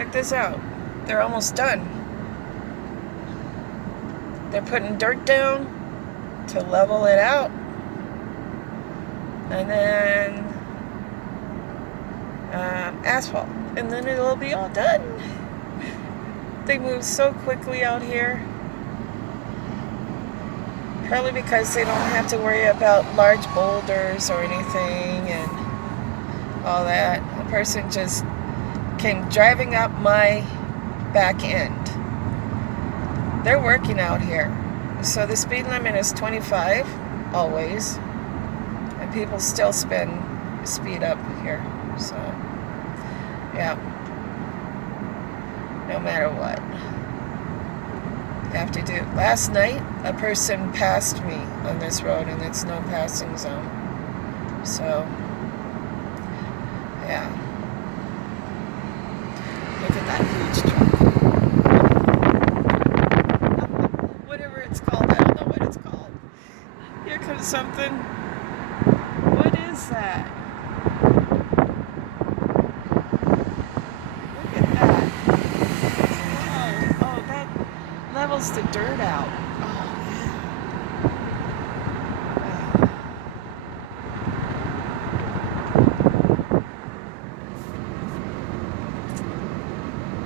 Check this out. They're almost done. They're putting dirt down to level it out. And then asphalt. And then it'll be all done. They move so quickly out here. Probably because they don't have to worry about large boulders or anything and all that. A person just came driving up my back end. They're working out here. So the speed limit is 25 always. And people still speed up here. So yeah. No matter what. You have to do it. Last night, a person passed me on this road, and it's no passing zone. So, yeah. Look at that huge truck. Whatever it's called, I don't know what it's called. Here comes something. What is that? Look at that. Oh, that levels the dirt out. Oh,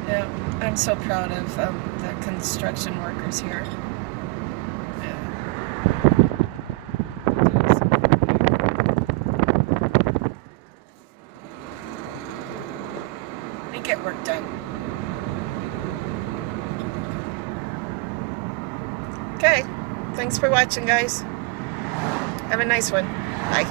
yeah, I'm so proud of the construction workers here. Yeah. They get work done. Okay, thanks for watching, guys. Have a nice one. Bye.